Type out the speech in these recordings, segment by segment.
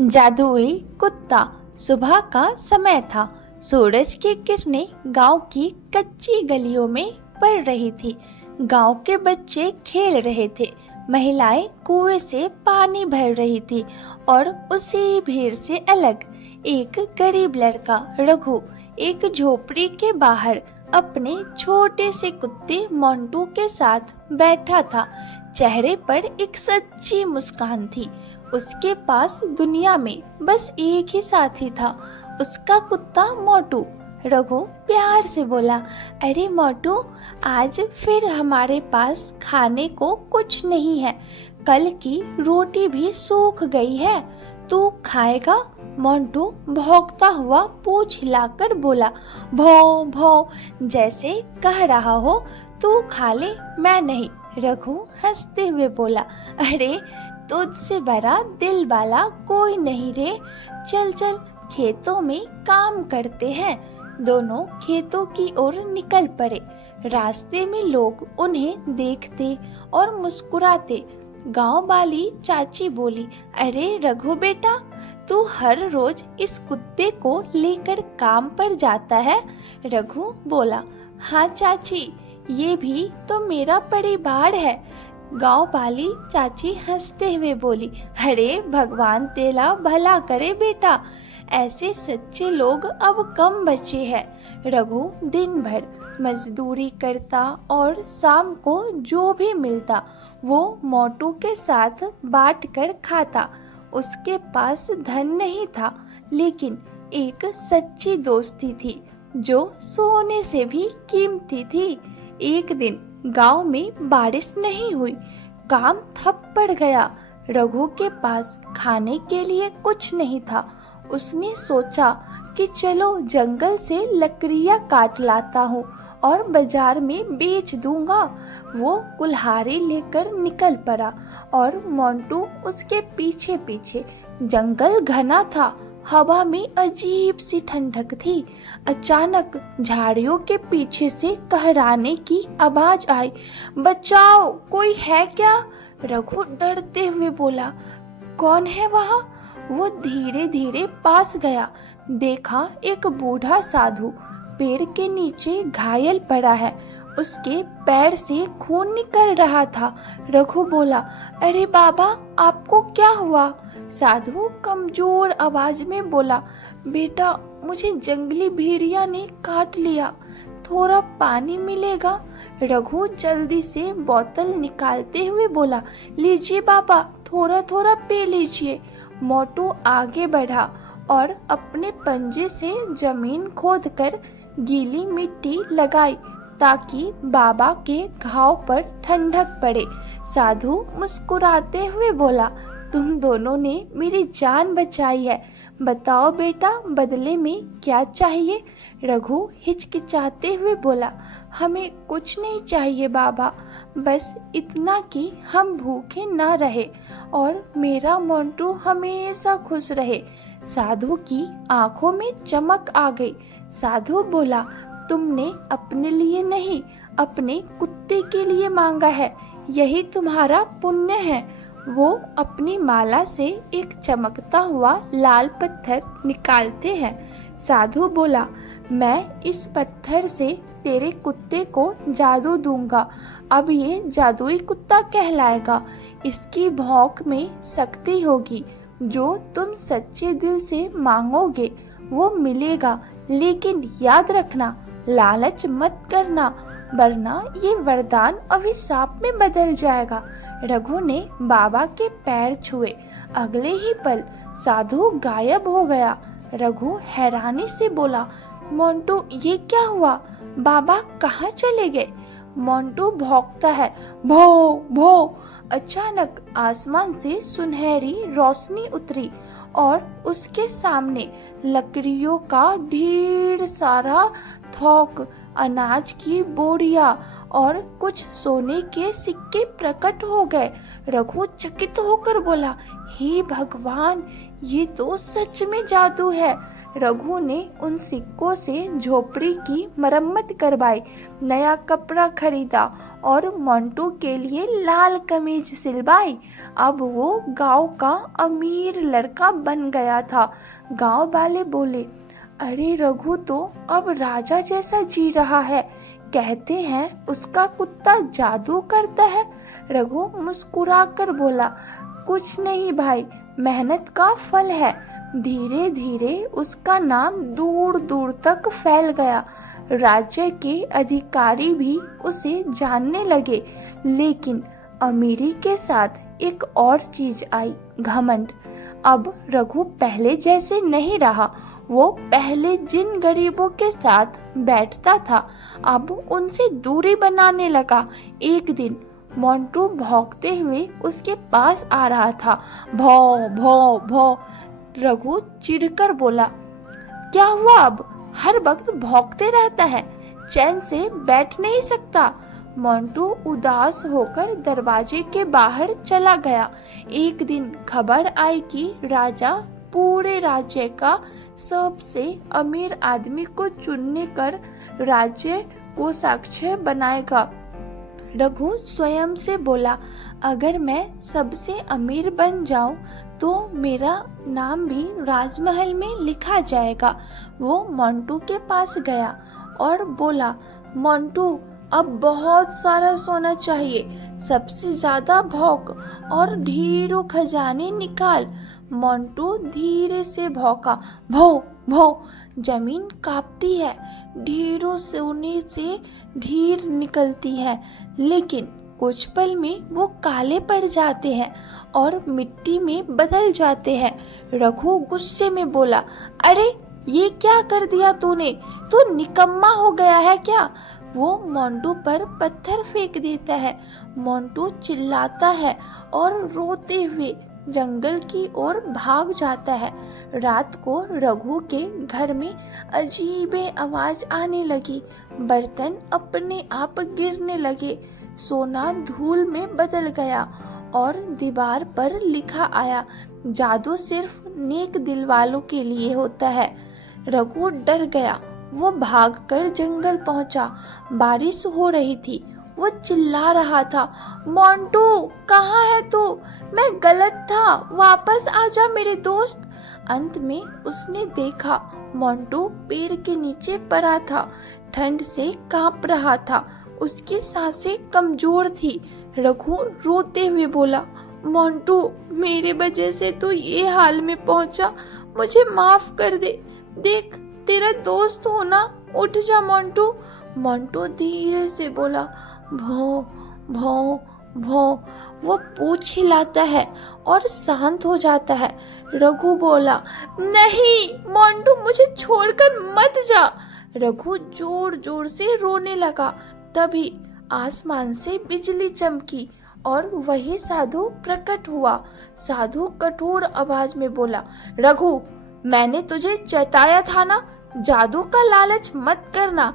जादुई कुत्ता। सुबह का समय था। सूरज की किरणें गांव की कच्ची गलियों में पड़ रही थी। गांव के बच्चे खेल रहे थे। महिलाएं कुएं से पानी भर रही थी और उसी भीड़ से अलग एक गरीब लड़का रघु एक झोपड़ी के बाहर अपने छोटे से कुत्ते मोंटू के साथ बैठा था। चेहरे पर एक सच्ची मुस्कान थी। उसके पास दुनिया में बस एक ही साथी था, उसका कुत्ता मोटू। रघु प्यार से बोला, अरे मोटू, आज फिर हमारे पास खाने को कुछ नहीं है। कल की रोटी भी सूख गई है, तू खाएगा? मोंटू भौंकता हुआ पूंछ हिलाकर बोला, भौ भौ, जैसे कह रहा हो तू खा ले, मैं नहीं। रघु हंसते हुए बोला, अरे तुझसे बड़ा दिल वाला कोई नहीं रे। चल चल, खेतों में काम करते हैं। दोनों खेतों की ओर निकल पड़े। रास्ते में लोग उन्हें देखते और मुस्कुराते। गांव वाली चाची बोली, अरे रघु बेटा, तू हर रोज इस कुत्ते को लेकर काम पर जाता है? रघु बोला, हाँ चाची, ये भी तो मेरा परिवार है। गांव वाली चाची हंसते हुए बोली, अरे भगवान तेरा भला करे बेटा, ऐसे सच्चे लोग अब कम बचे हैं। रघु दिन भर मजदूरी करता और शाम को जो भी मिलता वो मोटू के साथ बांट कर खाता। उसके पास धन नहीं था, लेकिन एक सच्ची दोस्ती थी जो सोने से भी कीमती थी। एक दिन गांव में बारिश नहीं हुई, काम ठप पड़ गया। रघु के पास खाने के लिए कुछ नहीं था। उसने सोचा कि चलो जंगल से लकड़ियां काट लाता हूँ और बाजार में बेच दूंगा। वो कुल्हाड़ी लेकर निकल पड़ा और मोंटू उसके पीछे पीछे। जंगल घना था, हवा में अजीब सी ठंडक थी। अचानक झाड़ियों के पीछे से कहराने की आवाज आई, बचाओ, कोई है क्या? रघु डरते हुए बोला, कौन है वहाँ? वो धीरे धीरे पास गया। देखा एक बूढ़ा साधु पेड़ के नीचे घायल पड़ा है। उसके पैर से खून निकल रहा था। रघु बोला, अरे बाबा, आपको क्या हुआ? साधु कमजोर आवाज में बोला, बेटा, मुझे जंगली भेड़िया ने काट लिया, थोड़ा पानी मिलेगा? रघु जल्दी से बोतल निकालते हुए बोला, लीजिए बाबा, थोड़ा थोड़ा पी लीजिए। मोटू आगे बढ़ा और अपने पंजे से जमीन खोदकर गीली मिट्टी लगाई ताकि बाबा के घाव पर ठंडक पड़े। साधु मुस्कुराते हुए बोला, तुम दोनों ने मेरी जान बचाई है। बताओ बेटा, बदले में क्या चाहिए? रघु हिचकिचाते हुए बोला, हमें कुछ नहीं चाहिए बाबा, बस इतना कि हम भूखे ना रहे और मेरा मोंटू हमेशा खुश रहे। साधु की आंखों में चमक आ गई। साधु बोला, तुमने अपने लिए नहीं, अपने कुत्ते के लिए मांगा है, यही तुम्हारा पुण्य है। वो अपनी माला से एक चमकता हुआ लाल पत्थर निकालते हैं। साधु बोला, मैं इस पत्थर से तेरे कुत्ते को जादू दूंगा। अब ये जादुई कुत्ता कहलाएगा। इसकी भौंक में शक्ति होगी। जो तुम सच्चे दिल से मांगोगे वो मिलेगा, लेकिन याद रखना, लालच मत करना, वरना ये वरदान अभिशाप में बदल जाएगा। रघु ने बाबा के पैर छुए। अगले ही पल साधु गायब हो गया। रघु हैरानी से बोला, मोंटू, ये क्या हुआ? बाबा कहाँ चले गए? मोंटू भौंकता है, भो भो। अचानक आसमान से सुनहरी रोशनी उतरी और उसके सामने लकड़ियों का ढेर सारा थोक, अनाज की बोरियां और कुछ सोने के सिक्के प्रकट हो गए। रघु चकित होकर बोला, हे भगवान, ये तो सच में जादू है। रघु ने उन सिक्कों से झोपड़ी की मरम्मत करवाई, नया कपड़ा खरीदा और मोंटू के लिए लाल कमीज सिलवाई। अब वो गांव का अमीर लड़का बन गया था। गांव वाले बोले, अरे रघु तो अब राजा जैसा जी रहा है, कहते हैं उसका कुत्ता जादू करता है। रघु मुस्कुराकर बोला, कुछ नहीं भाई, मेहनत का फल है। धीरे धीरे उसका नाम दूर दूर तक फैल गया। राज्य के अधिकारी भी उसे जानने लगे। लेकिन अमीरी के साथ एक और चीज आई, घमंड। अब रघु पहले जैसे नहीं रहा। वो पहले जिन गरीबों के साथ बैठता था, अब उनसे दूरी बनाने लगा। एक दिन मोंटू भौंकते हुए उसके पास आ रहा था। भौ भौ भौ। रघु चिढ़कर बोला, क्या हुआ? अब हर वक्त भौंकते रहता है, चैन से बैठ नहीं सकता। मोंटू उदास होकर दरवाजे के बाहर चला गया। एक दिन खबर आई कि राजा पूरे राज्य का सबसे अमीर आदमी को चुनने कर राज्य को साक्षर बनाएगा। रघु स्वयं से बोला, अगर मैं सबसे अमीर बन जाऊं तो मेरा नाम भी राजमहल में लिखा जाएगा। वो मोंटू के पास गया और बोला, मोंटू अब बहुत सारा सोना चाहिए, सबसे ज्यादा भौंक और ढेरों खजाने निकाल। मोंटू धीरे से भौंका, भौ भौ। जमीन कांपती है, ढेरों सोने से ढेर निकलती है, लेकिन कुछ पल में वो काले पड़ जाते हैं और मिट्टी में बदल जाते हैं। रघु गुस्से में बोला, अरे ये क्या कर दिया तूने? तू निकम्मा हो गया है क्या? वो मोंटू पर पत्थर फेंक देता है। मोंटू चिल्लाता है और रोते हुए जंगल की ओर भाग जाता है। रात को रघु के घर में अजीब आवाज आने लगी। बर्तन अपने आप गिरने लगे, सोना धूल में बदल गया और दीवार पर लिखा आया, जादू सिर्फ नेक दिल वालों के लिए होता है। रघु डर गया। वो भागकर जंगल पहुंचा। बारिश हो रही थी। वो चिल्ला रहा था, मोंटू कहाँ है तू? मैं गलत था, वापस आजा मेरे दोस्त। अंत में उसने देखा, मोंटू पेड़ के नीचे पड़ा था, ठंड से कांप रहा था, उसकी सांसें कमजोर थी। रघु रोते हुए बोला, मोंटू मेरे वजह से तू ये हाल में पहुंचा, मुझे माफ कर दे। देख तेरा दोस्त हो ना, उठ जा मोंटू। मोंटू धीरे से बोला, भौ भौ भौ। वो पूंछ हिलाता है और शांत हो जाता है। रघु बोला, नहीं मोंटू, मुझे छोड़कर मत जा। रघु जोर जोर से रोने लगा। तभी आसमान से बिजली चमकी और वही साधु प्रकट हुआ। साधु कठोर आवाज में बोला, रघु मैंने तुझे चेताया था ना, जादू का लालच मत करना,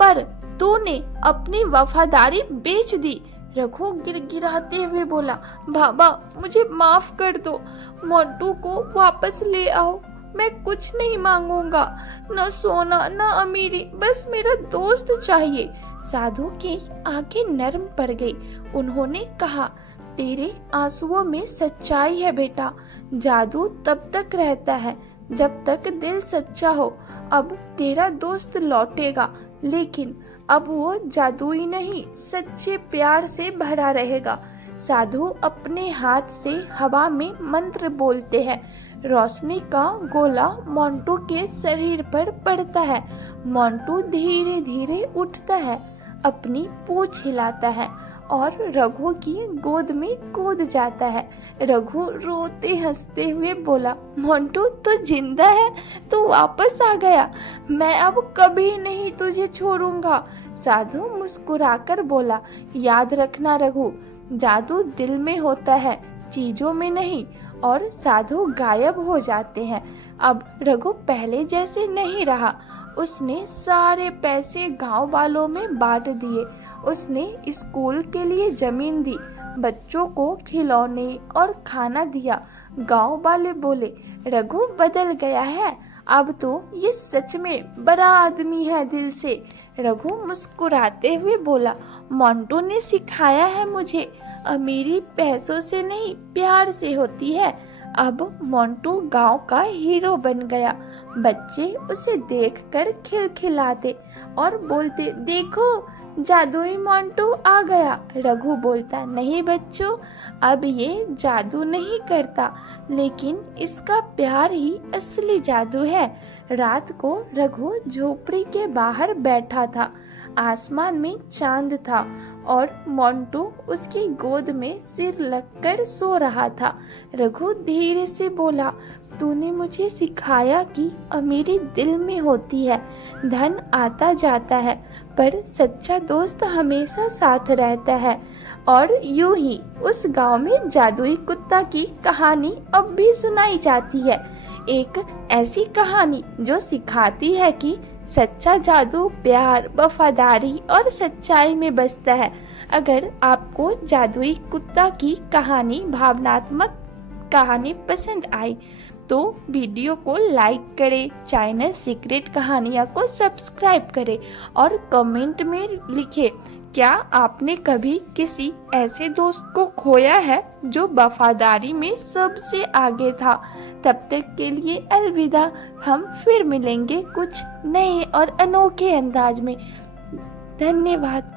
पर तूने अपनी वफादारी बेच दी। रघु गिड़गिड़ाते हुए बोला, बाबा मुझे माफ कर दो, मोंटू को वापस ले आओ। मैं कुछ नहीं मांगूंगा, न सोना न अमीरी, बस मेरा दोस्त चाहिए। साधु की आंखें नरम पड़ गई। उन्होंने कहा, तेरे आंसुओं में सच्चाई है बेटा। जादू तब तक रहता है जब तक दिल सच्चा हो। अब तेरा दोस्त लौटेगा, लेकिन अब वो जादुई नहीं, सच्चे प्यार से भरा रहेगा। साधु अपने हाथ से हवा में मंत्र बोलते हैं। रोशनी का गोला मोंटू के शरीर पर पड़ता है। मोंटू धीरे धीरे उठता है, अपनी पूंछ हिलाता है और रघु की गोद में कूद जाता है। रघु रोते हंसते हुए बोला, मोंटू तू जिंदा है, तू वापस आ गया, मैं अब कभी नहीं तुझे छोड़ूंगा। साधु मुस्कुराकर बोला, याद रखना रघु, जादू दिल में होता है, चीजों में नहीं। और साधु गायब हो जाते हैं। अब रघु पहले जैसे नहीं रहा। उसने सारे पैसे गांव वालों में बांट दिए। उसने स्कूल के लिए जमीन दी, बच्चों को खिलौने और खाना दिया। गांव वाले बोले, रघु बदल गया है, अब तो ये सच में बड़ा आदमी है दिल से। रघु मुस्कुराते हुए बोला, मोंटू ने सिखाया है मुझे, अमीरी पैसों से नहीं प्यार से होती है। अब मोंटू गांव का हीरो बन गया। बच्चे उसे देखकर खिलखिलाते और बोलते, देखो जादुई मोंटू आ गया। रघु बोलता, नहीं बच्चों, अब ये जादू नहीं करता, लेकिन इसका प्यार ही असली जादू है। रात को रघु झोपड़ी के बाहर बैठा था। आसमान में चांद था और मोंटू उसकी गोद में सिर लगकर सो रहा था। रघु धीरे से बोला, तूने मुझे सिखाया कि अमीरी दिल में होती है, धन आता जाता है, पर सच्चा दोस्त हमेशा साथ रहता है। और यूं ही उस गांव में जादुई कुत्ता की कहानी अब भी सुनाई जाती है। एक ऐसी कहानी जो सिखाती है कि सच्चा जादू प्यार, वफादारी और सच्चाई में बसता है। अगर आपको जादुई कुत्ता की कहानी, भावनात्मक कहानी पसंद आई तो वीडियो को लाइक करें, चैनल सीक्रेट कहानियाँ को सब्सक्राइब करें और कमेंट में लिखें, क्या आपने कभी किसी ऐसे दोस्त को खोया है जो वफादारी में सबसे आगे था। तब तक के लिए अलविदा। हम फिर मिलेंगे कुछ नए और अनोखे अंदाज में। धन्यवाद।